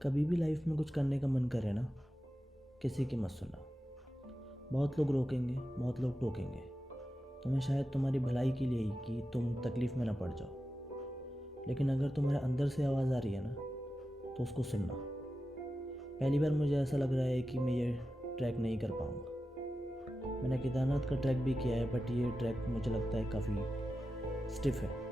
कभी भी लाइफ में कुछ करने का मन करे ना, किसी की मत सुनना। बहुत लोग रोकेंगे, बहुत लोग टोकेंगे, तुम्हें शायद तुम्हारी भलाई के लिए ही कि तुम तकलीफ़ में ना पड़ जाओ। लेकिन अगर तुम्हारे अंदर से आवाज़ आ रही है ना, तो उसको सुनना। पहली बार मुझे ऐसा लग रहा है कि मैं ये ट्रैक नहीं कर पाऊँगा। मैंने केदारनाथ का ट्रैक भी किया है, बट ये ट्रैक मुझे लगता है काफ़ी स्टिफ है।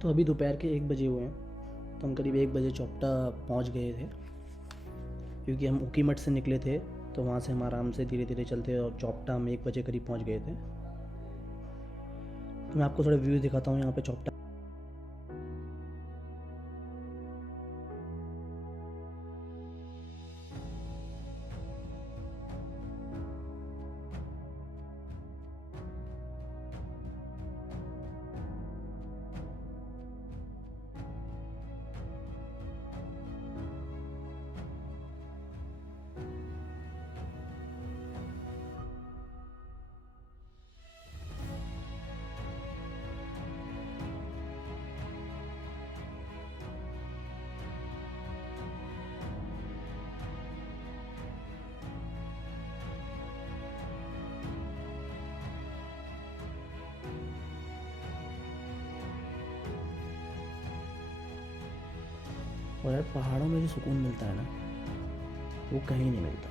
तो अभी दोपहर के 1 बजे हुए हैं। तो हम करीब 1 बजे चौपटा पहुंच गए थे, क्योंकि हम ऊखीमठ से निकले थे। तो वहाँ से हम आराम से धीरे धीरे चलते और चौपटा हम 1 बजे करीब पहुंच गए थे। तो मैं आपको थोड़ा व्यू दिखाता हूँ यहाँ पे चौपटा। और यार, पहाड़ों में जो सुकून मिलता है ना, वो कहीं नहीं मिलता।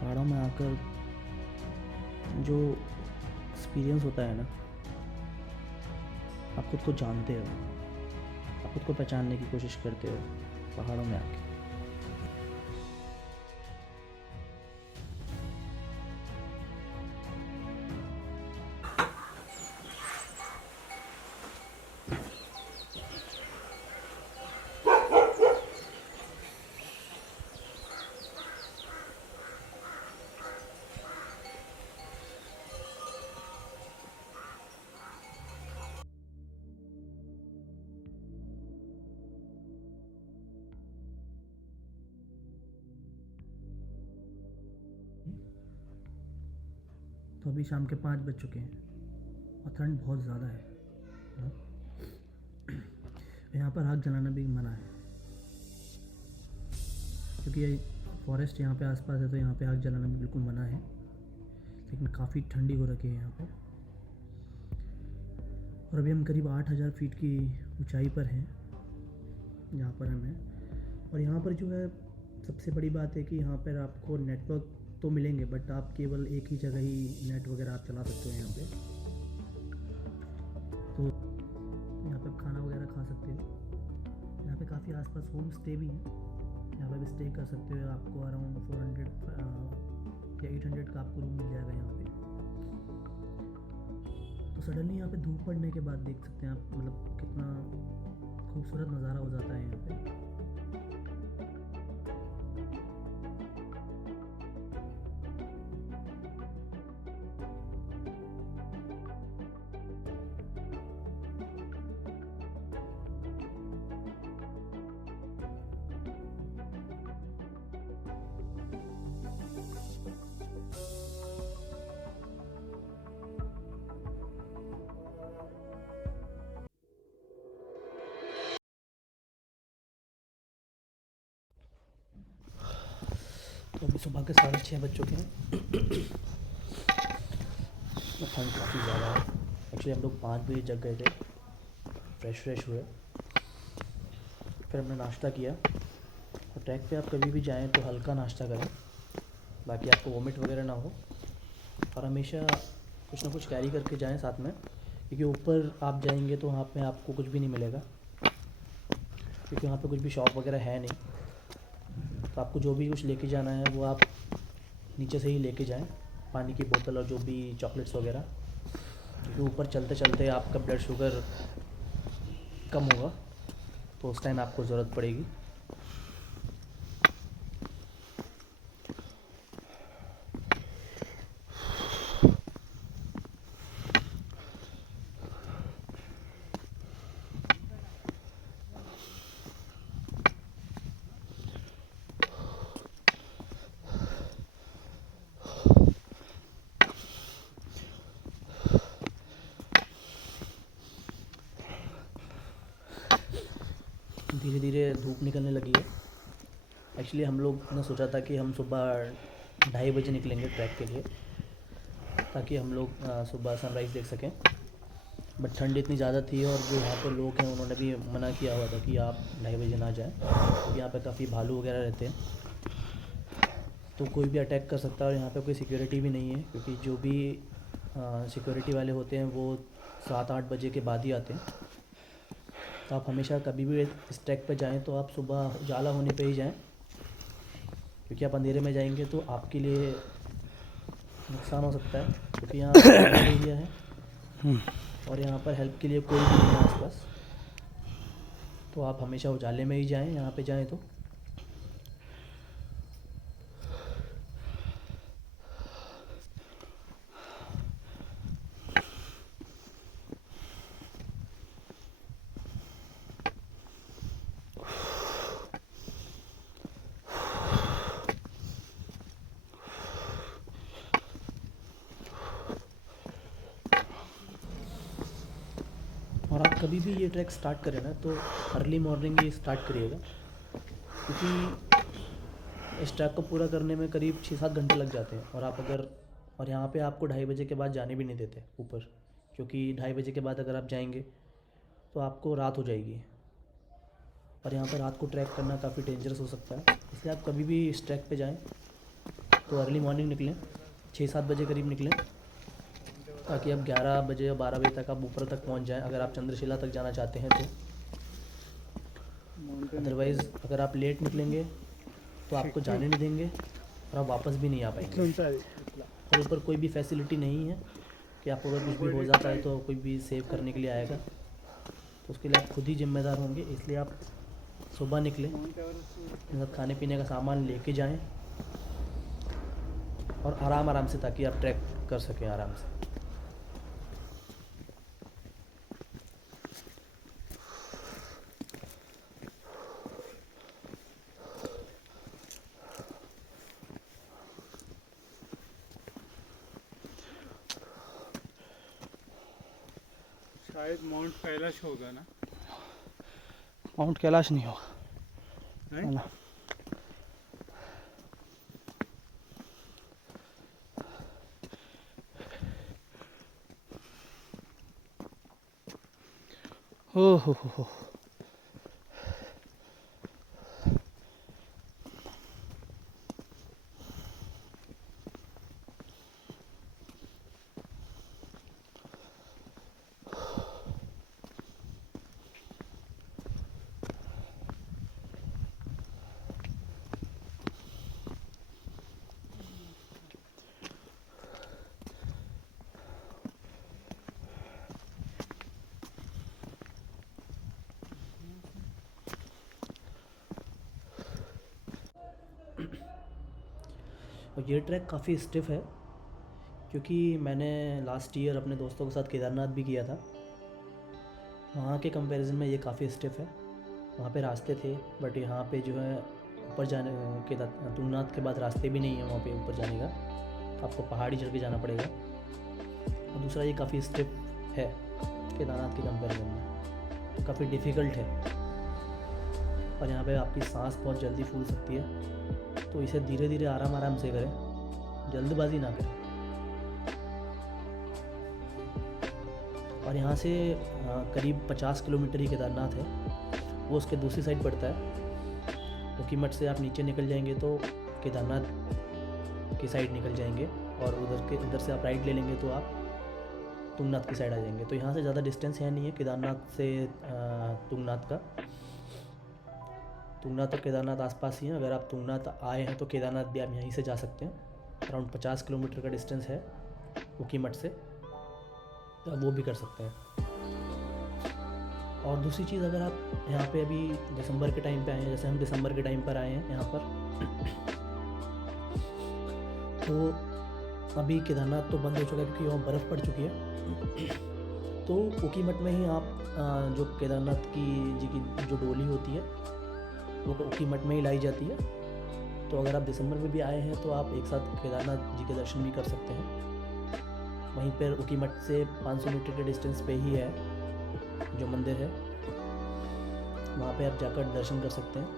पहाड़ों में आकर जो एक्सपीरियंस होता है ना, आप खुद को जानते हो, आप खुद को पहचानने की कोशिश करते हो पहाड़ों में आके। तो अभी शाम के 5 बज चुके हैं और ठंड बहुत ज़्यादा है ना? यहाँ पर आग जलाना भी मना है, क्योंकि ये फॉरेस्ट यहाँ पे आसपास है, तो यहाँ पे आग जलाना भी बिल्कुल मना है। लेकिन काफ़ी ठंडी हो रखी है यहाँ पे। और अभी हम करीब 8,000 फीट की ऊंचाई पर हैं, यहाँ पर हम हैं। और यहाँ पर जो है, सबसे बड़ी बात है कि यहाँ पर आपको नेटवर्क तो मिलेंगे, बट आप केवल एक ही जगह ही नेट वगैरह आप चला सकते हो यहाँ पे। तो यहाँ पे खाना वगैरह खा सकते हो। यहाँ पे काफ़ी आसपास होम स्टे भी हैं, यहाँ पे भी स्टे कर सकते हो। आपको अराउंड 400 या 800 का आपको रूम मिल जाएगा यहाँ पे। तो सडनली यहाँ पे धूप पड़ने के बाद देख सकते हैं आप, मतलब कितना खूबसूरत नज़ारा हो जाता है यहाँ पे। तो अभी सुबह के 6:30 बज चुके हैं। ठंड काफ़ी ज़्यादा है। एक्चुअली हम लोग 5 बजे जग गए थे, फ्रेश हुए, फिर हमने नाश्ता किया। और ट्रैक पे आप कभी भी जाएं तो हल्का नाश्ता करें, बाकी आपको वोमिट वगैरह ना हो। और हमेशा कुछ ना कुछ कैरी करके जाएं साथ में, क्योंकि ऊपर आप जाएंगे तो वहाँ पे आपको कुछ भी नहीं मिलेगा, क्योंकि वहाँ पे कुछ भी शॉप वगैरह है नहीं। तो आपको जो भी कुछ लेके जाना है वो आप नीचे से ही लेके जाएं, पानी की बोतल और जो भी चॉकलेट्स वगैरह, क्योंकि ऊपर चलते चलते आपका ब्लड शुगर कम होगा, तो उस टाइम आपको ज़रूरत पड़ेगी। धीरे धीरे धूप निकलने लगी है। एक्चुअली हम लोग ने सोचा था कि हम सुबह 2:30 बजे निकलेंगे ट्रैक के लिए, ताकि हम लोग सुबह सनराइज़ देख सकें। बट ठंड इतनी ज़्यादा थी और जो यहाँ पर लोग हैं उन्होंने भी मना किया हुआ था कि आप 2:30 बजे ना जाएं, क्योंकि यहाँ पे काफ़ी भालू वगैरह रहते हैं, तो कोई भी अटैक कर सकता है। और यहाँ पे कोई सिक्योरिटी भी नहीं है, क्योंकि जो भी सिक्योरिटी वाले होते हैं वो 7-8 बजे के बाद ही आते हैं। तो आप हमेशा कभी भी इस ट्रैक पे जाएं तो आप सुबह उजाला होने पे ही जाएं, क्योंकि आप अंधेरे में जाएंगे तो आपके लिए नुकसान हो सकता है, क्योंकि यहाँ एरिया है और यहाँ पर हेल्प के लिए कोई भी नहीं है आसपास। तो आप हमेशा उजाले में ही जाएं यहाँ पे जाएं तो। और आप कभी भी ये ट्रैक स्टार्ट करें ना तो अर्ली मॉर्निंग ही स्टार्ट करिएगा, क्योंकि इस ट्रैक को पूरा करने में करीब 6-7 घंटे लग जाते हैं। और यहाँ पे आपको 2:30 बजे के बाद जाने भी नहीं देते ऊपर, क्योंकि 2:30 बजे के बाद अगर आप जाएंगे तो आपको रात हो जाएगी, और यहाँ पर रात को ट्रैक करना काफ़ी डेंजरस हो सकता है। इसलिए आप कभी भी इस ट्रैक पे जाएं तो अर्ली मॉर्निंग निकलें, 6-7 बजे करीब निकलें, ताकि आप 11 बजे या 12 बजे तक आप ऊपर तक पहुँच जाएं, अगर आप चंद्रशिला तक जाना चाहते हैं तो। अदरवाइज़ अगर आप लेट निकलेंगे तो आपको जाने नहीं देंगे और आप वापस भी नहीं आ पाएंगे। और ऊपर कोई भी फैसिलिटी नहीं है कि आपको अगर कुछ भी हो जाता है तो कोई भी सेव करने के लिए आएगा, तो उसके लिए आप खुद ही जिम्मेदार होंगे। इसलिए आप सुबह निकलें, मतलब खाने पीने का सामान लेके जाएं और आराम से, ताकि आप ट्रैक कर सकें आराम से। शायद माउंट कैलाश होगा ना? माउंट कैलाश नहीं होगा, है ना? हो। और ये ट्रैक काफ़ी स्टिफ है, क्योंकि मैंने लास्ट ईयर अपने दोस्तों के साथ केदारनाथ भी किया था। वहाँ के कंपैरिजन में ये काफ़ी स्टिफ है। वहाँ पे रास्ते थे, बट यहाँ पे जो है ऊपर जाने के तुंगनाथ के बाद रास्ते भी नहीं है वहाँ पे ऊपर जाने का, आपको पहाड़ी चढ़ के जाना पड़ेगा। और दूसरा ये काफ़ी स्टिफ है केदारनाथ के कंपैरिजन में, काफ़ी डिफ़िकल्ट है, और यहाँ पे आपकी सांस बहुत जल्दी फूल सकती है। तो इसे धीरे धीरे आराम से करें, जल्दबाजी ना करें। और यहाँ से करीब 50 किलोमीटर ही केदारनाथ है, वो उसके दूसरी साइड पड़ता है। ऊखीमठ से आप नीचे निकल जाएंगे तो केदारनाथ की साइड निकल जाएंगे, और उधर से आप राइट ले लेंगे तो आप तुंगनाथ की साइड आ जाएंगे। तो यहाँ से ज़्यादा डिस्टेंस है नहीं है केदारनाथ से तुंगनाथ का। तुंगनाथ और केदारनाथ आसपास ही हैं। अगर आप तुंगनाथ आए हैं तो केदारनाथ भी आप यहीं से जा सकते हैं। अराउंड 50 किलोमीटर का डिस्टेंस है ऊखीमठ से, तो आप वो भी कर सकते हैं। और दूसरी चीज़, अगर आप यहाँ पे अभी दिसंबर के टाइम पे आए हैं, जैसे हम दिसंबर के टाइम पर आए हैं यहाँ पर, तो अभी केदारनाथ तो बंद हो चुका है क्योंकि वहाँ बर्फ़ पड़ चुकी है। तो ऊखीमठ में ही आप जो केदारनाथ जी की जो डोली होती है वो ऊखीमठ में ही लाई जाती है। तो अगर आप दिसंबर में भी आए हैं तो आप एक साथ केदारनाथ जी के दर्शन भी कर सकते हैं। वहीं पर ऊखीमठ से 500 मीटर के डिस्टेंस पे ही है जो मंदिर है। वहाँ पे आप जाकर दर्शन कर सकते हैं,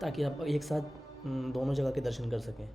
ताकि आप एक साथ दोनों जगह के दर्शन कर सकें।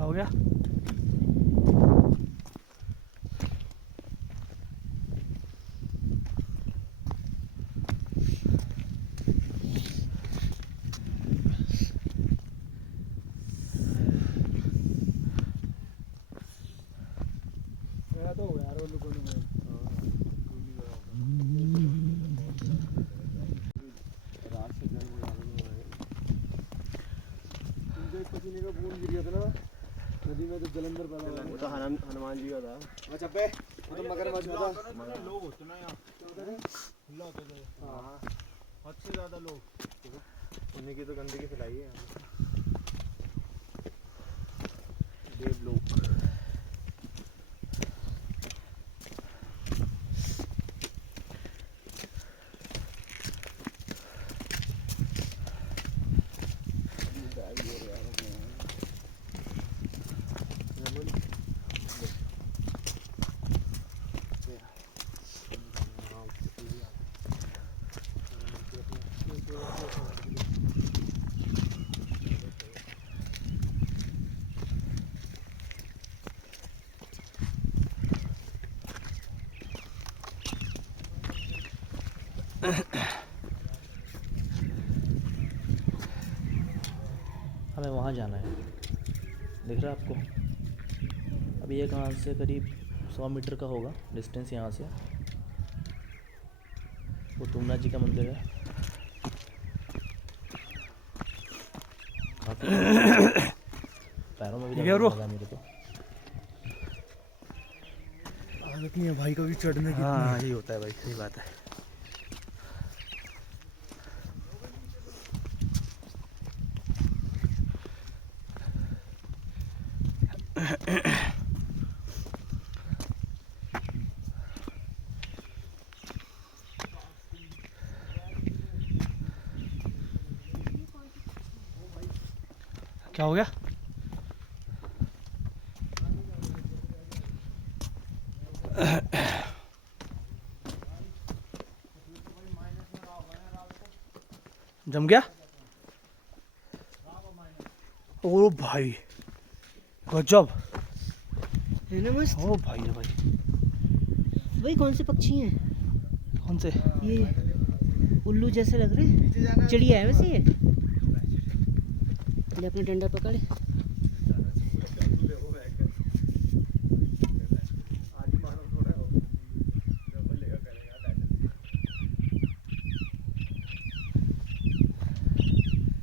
हो गया। तो यार वो लोगों ने रात से जल बुला पसीने का बूंद गिर गया था ना नदी में, तो जलंधर पैदा हुआ। वो तो हनुमान जी का था। अच्छा पे तो मगरमच्छ होता। लोग होते ना यहाँ खुला होता है। हाँ हद से ज़्यादा लोग उन्हीं की तो गंदगी फैलाई है यहाँ देव लोग। हमें वहाँ जाना है, दिख रहा है आपको? अभी ये कहाँ से करीब 100 मीटर का होगा डिस्टेंस यहाँ से। वो तुंगनाथ जी का मंदिर है। काफी पैरों में भी ठीक है दर्द ब्रो। लगा मेरे तो। आदत नहीं है भाई कभी चढ़ने की। हाँ यही होता है भाई, सही बात है। क्या हो गया? जम गया? ओ भाई गजब है ना मस्त। ओ भाई रे भाई। भाई कौन से पक्षी हैं कौन से? ये? उल्लू जैसे लग रहे हैं। चिड़िया है वैसे ये। ले अपना डंडा पकड़।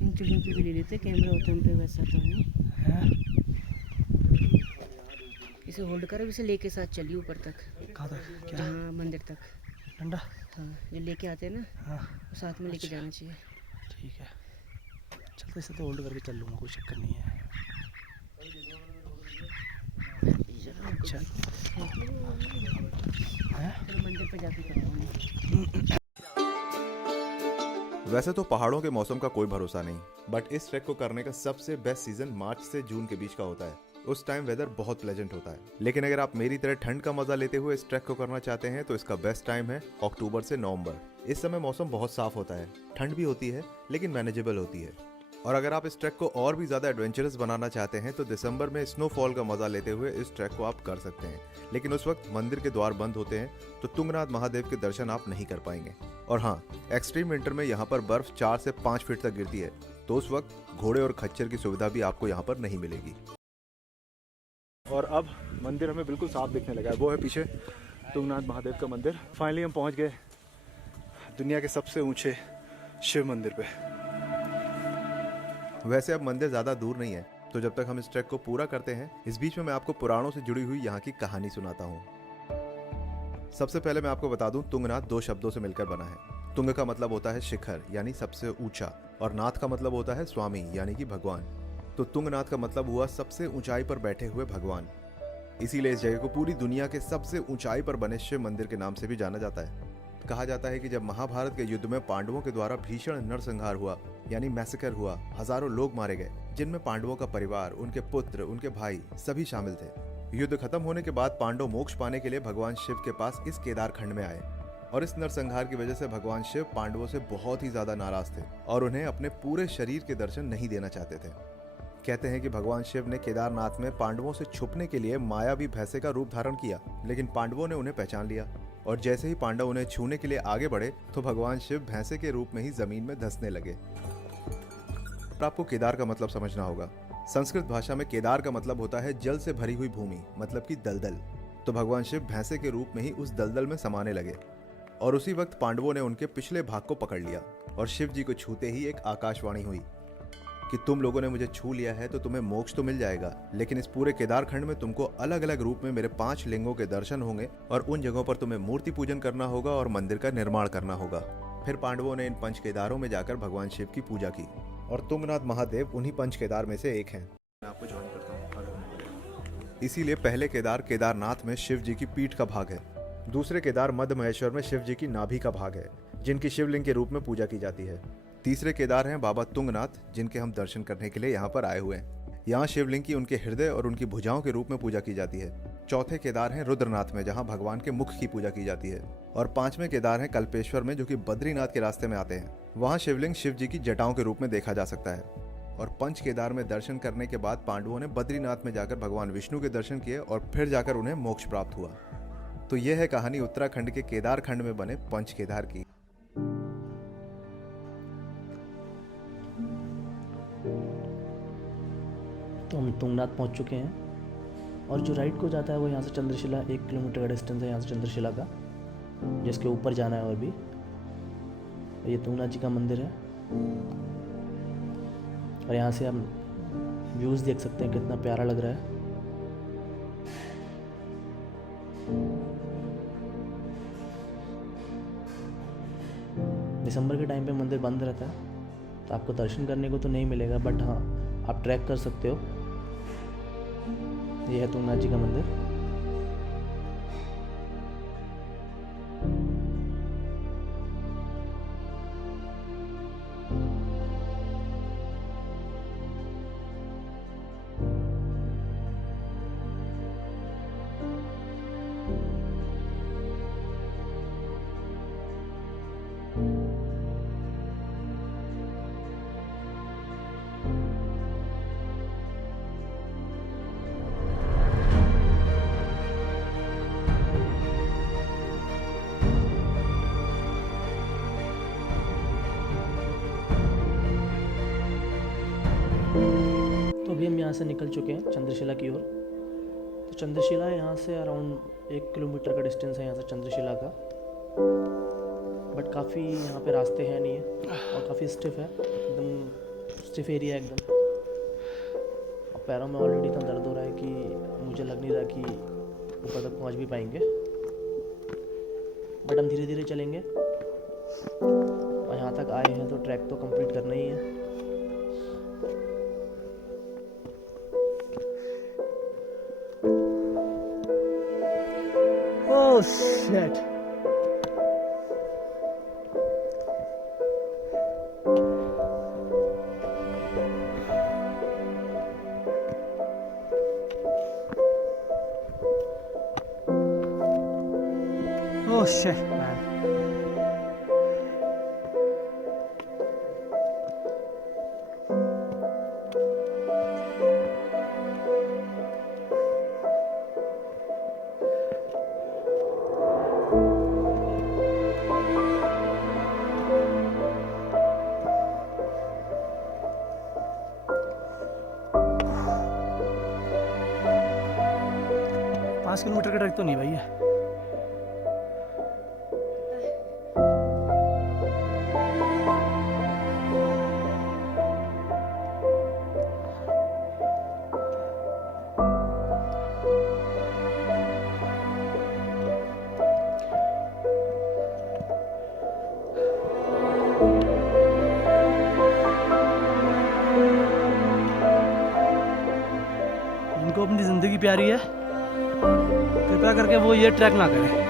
इन चिड़ियों की भी ले लेते, कैमरा होता है उन पे वैसा तो है। हैं? इसे होल्ड कर, अब इसे लेके साथ चलिए ऊपर तक, कहाँ था? क्या? जहाँ मंदिर तक। डंडा? हाँ जो लेके आते हैं ना, हाँ वो साथ में लेके जाना चाहिए। ठीक है, चलते इसे तो होल्ड करके चल लूँगा, कोई चक्कर नहीं है। चल हैं? चलो मंदिर पे जाके करवाऊंगी। वैसे तो पहाड़ों के मौसम का कोई भरोसा नहीं, बट इस ट्रैक को करने का सबसे बेस्ट सीजन मार्च से जून के बीच का होता है। उस टाइम वेदर बहुत प्लेजेंट होता है। लेकिन अगर आप मेरी तरह ठंड का मजा लेते हुए इस ट्रैक को करना चाहते हैं तो इसका बेस्ट टाइम है अक्टूबर से नवंबर। इस समय मौसम बहुत साफ होता है, ठंड भी होती है लेकिन मैनेजेबल होती है। और अगर आप इस ट्रैक को और भी ज्यादा एडवेंचरस बनाना चाहते हैं तो दिसंबर में स्नोफॉल का मजा लेते हुए इस ट्रैक को आप कर सकते हैं। लेकिन उस वक्त मंदिर के द्वार बंद होते हैं तो तुंगनाथ महादेव के दर्शन आप नहीं कर पाएंगे। और हाँ, एक्सट्रीम विंटर में यहाँ पर बर्फ 4 से 5 फीट तक गिरती है, तो उस वक्त घोड़े और खच्चर की सुविधा भी आपको यहाँ पर नहीं मिलेगी। और अब मंदिर हमें बिल्कुल साफ दिखने लगा है, वो है पीछे तुंगनाथ महादेव का मंदिर। फाइनली हम पहुंच गए दुनिया के सबसे ऊंचे शिव मंदिर पे। वैसे अब मंदिर ज्यादा दूर नहीं है, तो जब तक हम इस ट्रैक को पूरा करते हैं इस बीच में मैं आपको पुराणों से जुड़ी हुई यहाँ की कहानी सुनाता हूँ। सबसे पहले मैं आपको बता दूं, तुंगनाथ 2 शब्दों से मिलकर बना है। तुंग का मतलब होता है शिखर यानी सबसे ऊंचा, और नाथ का मतलब होता है स्वामी यानी कि भगवान। तो तुंगनाथ का मतलब हुआ सबसे ऊंचाई पर बैठे हुए भगवान। इसीलिए इस जगह को पूरी दुनिया के सबसे ऊंचाई पर बने शिव मंदिर के नाम से भी जाना जाता है। कहा जाता है कि जब महाभारत के युद्ध में पांडवों के द्वारा भीषण नरसंहार हुआ यानी मैसेकर हुआ, हजारों लोग मारे गए, जिनमें पांडवों का परिवार, उनके पुत्र, उनके भाई सभी शामिल थे। युद्ध खत्म होने के बाद पांडव मोक्ष पाने के लिए भगवान शिव के पास इस केदार खंड में आए, और इस नरसंहार की वजह से भगवान शिव पांडवों से बहुत ही ज्यादा नाराज थे और उन्हें अपने पूरे शरीर के दर्शन नहीं देना चाहते थे। कहते हैं कि भगवान शिव ने केदारनाथ में पांडवों से छुपने के लिए मायावी भैंसे का रूप धारण किया, लेकिन पांडवों ने उन्हें पहचान लिया, और जैसे ही पांडव उन्हें छूने के लिए आगे बढ़े तो भगवान शिव भैंसे के रूप में ही जमीन में धंसने लगे। पर आपको केदार का मतलब समझना होगा। संस्कृत भाषा में केदार का मतलब होता है जल से भरी हुई भूमि, मतलब कि दलदल। तो भगवान शिव भैंसे के रूप में ही उस दलदल में समाने लगे, और उसी वक्त पांडवों ने उनके पिछले भाग को पकड़ लिया और शिव जी को छूते ही एक आकाशवाणी हुई। कि तुम लोगों ने मुझे छू लिया है तो तुम्हें मोक्ष तो मिल जाएगा, लेकिन इस पूरे केदार खंड में तुमको अलग अलग रूप में मेरे 5 लिंगों के दर्शन होंगे और उन जगहों पर तुम्हें मूर्ति पूजन करना होगा और मंदिर का निर्माण करना होगा। फिर पांडवों ने इन 5 केदारों में जाकर भगवान शिव की पूजा की और तुंगनाथ महादेव उन्हीं 5 केदार में से एक हैं। मैं आपको ज्वाइन करता हूँ। इसीलिए पहले केदार केदारनाथ में शिव जी की पीठ का भाग है। दूसरे केदार मध्य महेश्वर में शिव जी की नाभि का भाग है, जिनकी शिवलिंग के रूप में पूजा की जाती है। तीसरे केदार हैं बाबा तुंगनाथ, जिनके हम दर्शन करने के लिए यहाँ पर आए हुए हैं। यहाँ शिवलिंग की उनके हृदय और उनकी भुजाओं के रूप में पूजा की जाती है। चौथे केदार हैं रुद्रनाथ में, जहाँ भगवान के मुख की पूजा की जाती है। और 5वें केदार हैं कल्पेश्वर में, जो कि बद्रीनाथ के रास्ते में आते हैं। वहाँ शिवलिंग शिव जी की जटाओं के रूप में देखा जा सकता है। और 5 केदार में दर्शन करने के बाद पांडवों ने बद्रीनाथ में जाकर भगवान विष्णु के दर्शन किए और फिर जाकर उन्हें मोक्ष प्राप्त हुआ। तो यह है कहानी उत्तराखंड के केदार खंड में बने 5 केदार की। तो हम तुंगनाथ पहुंच चुके हैं और जो राइट को जाता है वो यहाँ से चंद्रशिला 1 किलोमीटर का डिस्टेंस है यहाँ से चंद्रशिला का, जिसके ऊपर जाना है। और भी ये तुंगनाथ जी का मंदिर है और यहाँ से हम व्यूज़ देख सकते हैं, कितना प्यारा लग रहा है। दिसंबर के टाइम पे मंदिर बंद रहता है तो आपको दर्शन करने को तो नहीं मिलेगा, बट हाँ आप ट्रैक कर सकते हो। यह है तुंगनाथ जी का मंदिर। तो अभी हम यहाँ से निकल चुके हैं चंद्रशिला की ओर। तो चंद्रशिला यहाँ से अराउंड 1 किलोमीटर का डिस्टेंस है यहाँ से चंद्रशिला का, बट काफ़ी यहाँ पे रास्ते हैं नहीं है और काफ़ी स्टिफ है, एकदम स्टिफ एरिया है एकदम। और पैरों में ऑलरेडी इतना दर्द हो रहा है कि मुझे लग नहीं रहा कि ऊपर तक पहुँच भी पाएंगे, बट हम धीरे धीरे चलेंगे। और यहाँ तक आए हैं तो ट्रैक तो कंप्लीट करना ही है। Oh shit. Oh shit, man. पाँच किलोमीटर का ट्रैक तो नहीं भाई है। इनको अपनी ज़िंदगी प्यारी है, कृपया करके वो ये ट्रैक ना करें।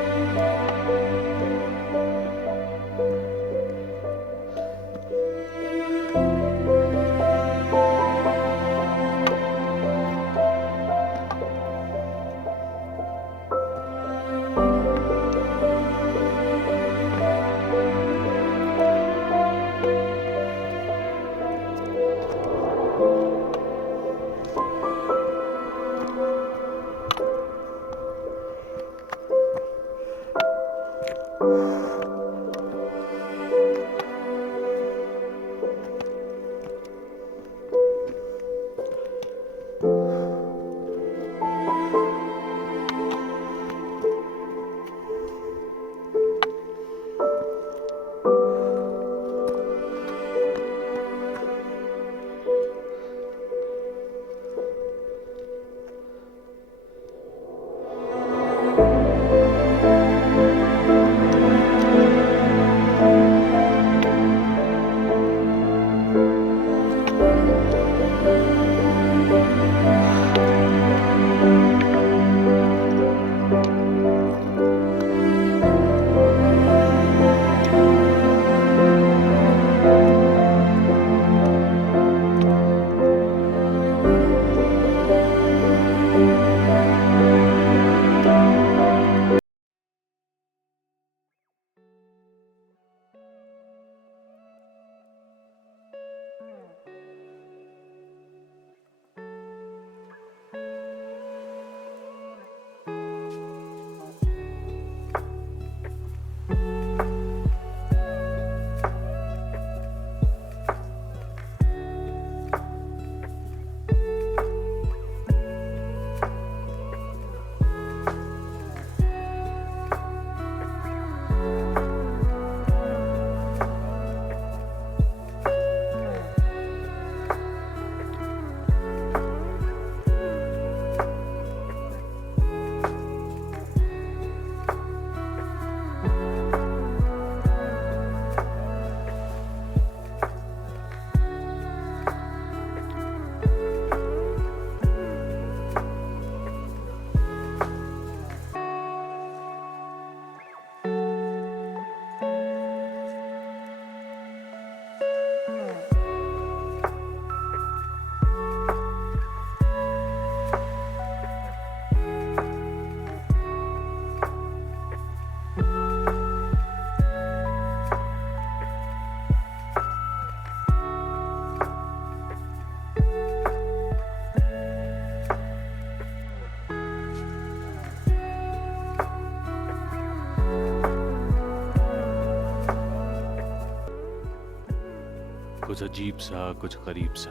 कुछ अजीब सा, कुछ करीब सा,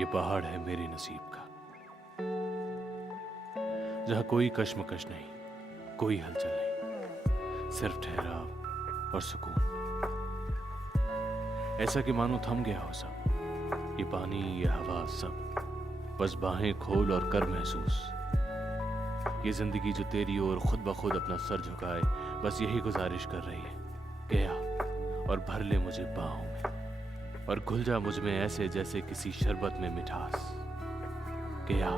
ये पहाड़ है मेरे नसीब का, जहां कोई कश्मकश नहीं, कोई हलचल नहीं, सिर्फ ठहराव और सुकून। ऐसा कि मानो थम गया हो सब, ये पानी, ये हवा, सब बस बाहें खोल और कर महसूस। ये जिंदगी जो तेरी ओर खुद ब खुद अपना सर झुकाए, बस यही गुजारिश कर रही है, गया और भर ले मुझे बाहों में और घुल जा मुझ में ऐसे जैसे किसी शरबत में मिठास। गया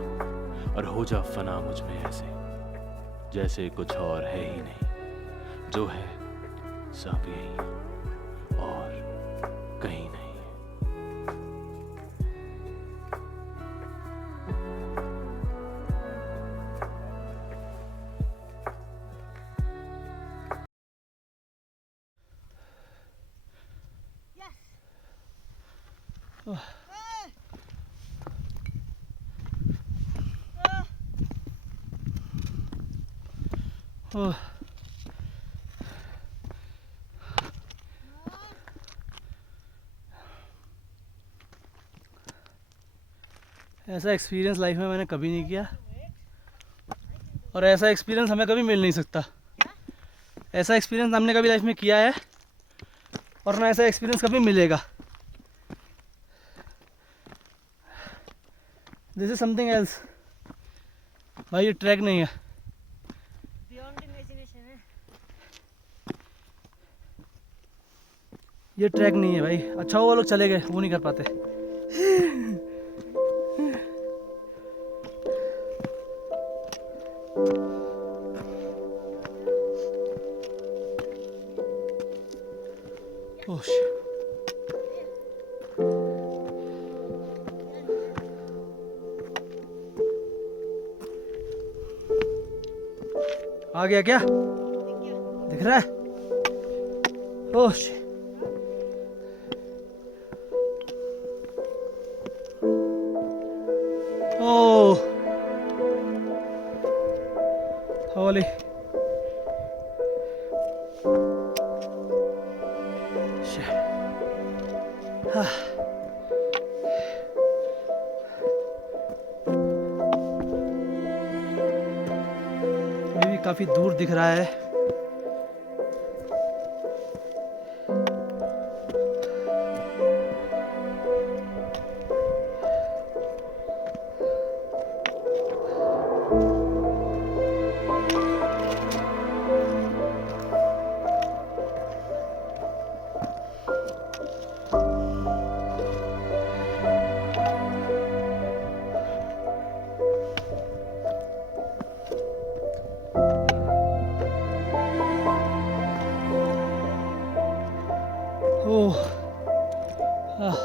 और हो जा फना मुझ में ऐसे जैसे कुछ और है ही नहीं, जो है सब यही है और कहीं नहीं। ओह, ऐसा एक्सपीरियंस लाइफ में मैंने कभी नहीं किया और ऐसा एक्सपीरियंस हमें कभी मिल नहीं सकता। ऐसा एक्सपीरियंस हमने कभी लाइफ में किया है और ना ऐसा एक्सपीरियंस कभी मिलेगा। This is something else. भाई ये ट्रैक नहीं है, बियॉन्ड इमेजिनेशन है। ये ट्रैक नहीं है भाई। अच्छा वो लोग चले गए, वो नहीं कर पाते। Oh shit. आ गया क्या? दिख रहा है? Oh shit. Oh holy shit. हाँ। अभी भी काफी दूर दिख रहा है। ओह आह।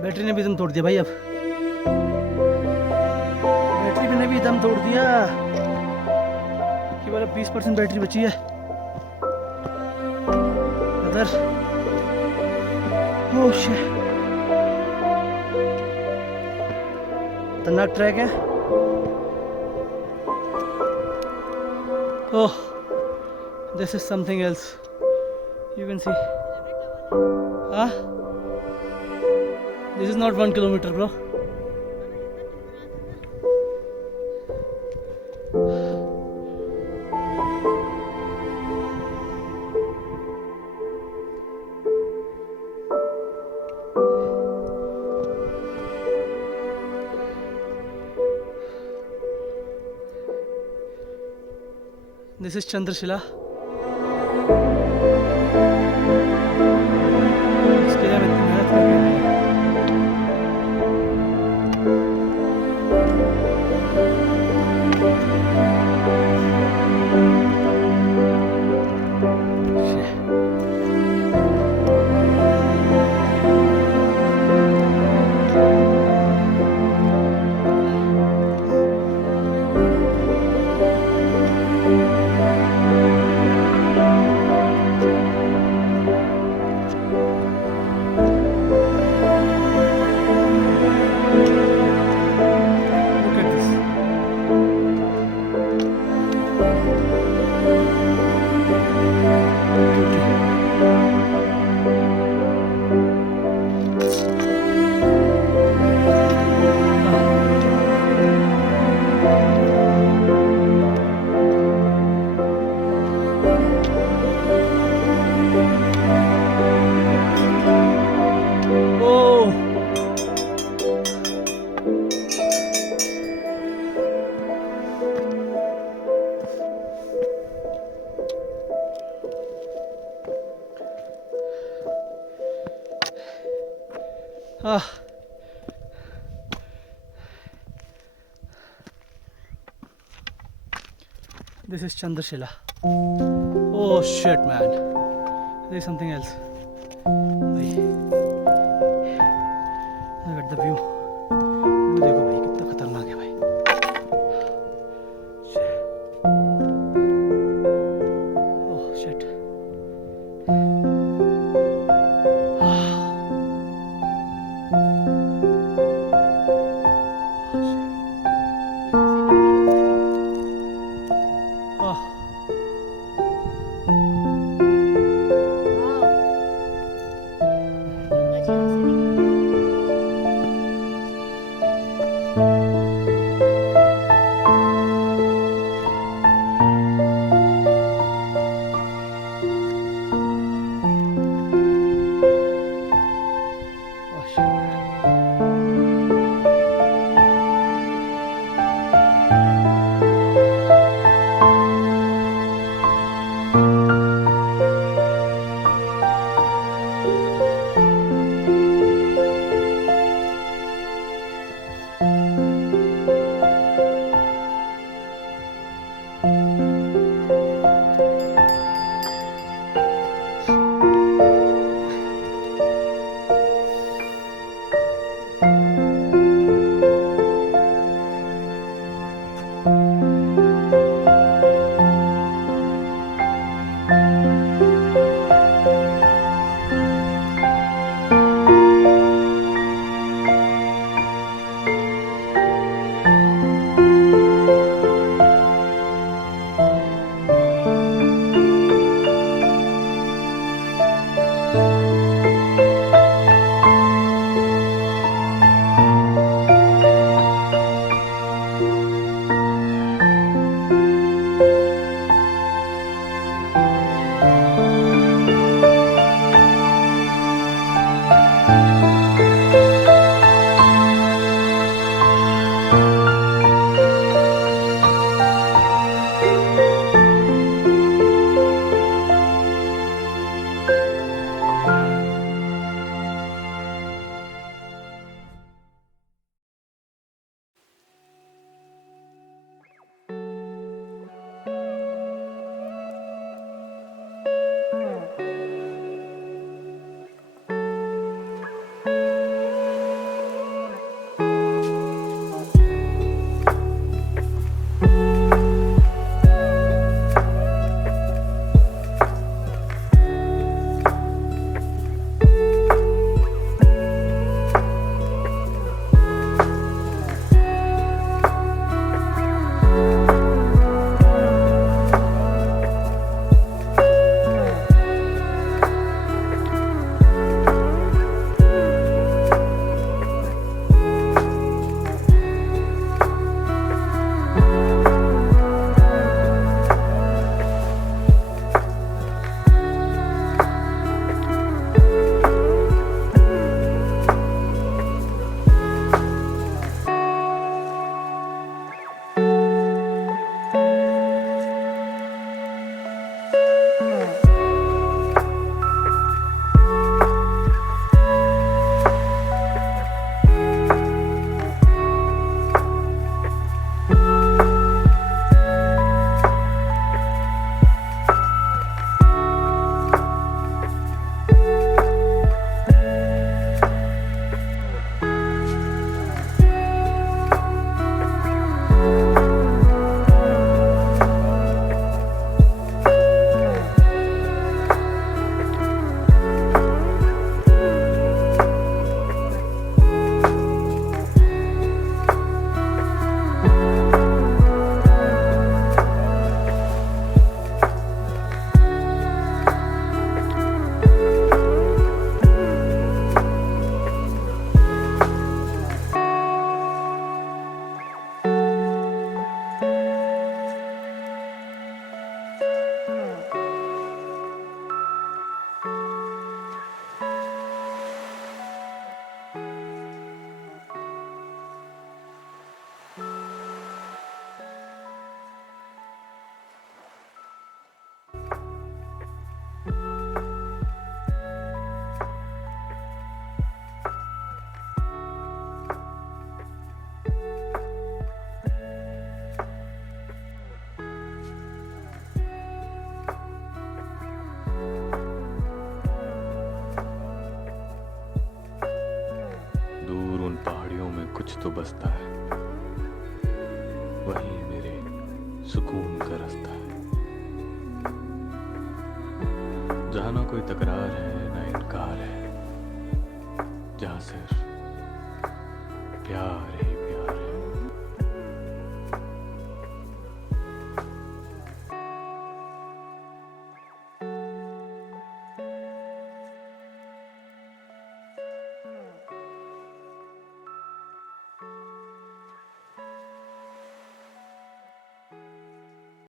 बैटरी ने भी दम तोड़ दिया भाई। अब बैटरी ने भी दम तोड़ दिया। केवल 20% बैटरी बची है इधर। Oh shit. खतरनाक ट्रैक है। Oh this is something else. You can see. हाँ this is not 1 kilometre bro. This is Chandrashila. इसके लिए हम इतनी मेहनत करके आए हैं। Ah. This is Chandrashila. Oh shit, man. There's something else. भाई, look at the view. View देखो भाई कितना खतरनाक है भाई. Oh shit. Oh. कुछ तो बसता है, वही मेरे सुकून का रास्ता है। जहाँ ना कोई तकरार है ना इनकार है, जहाँ सिर्फ प्यार है।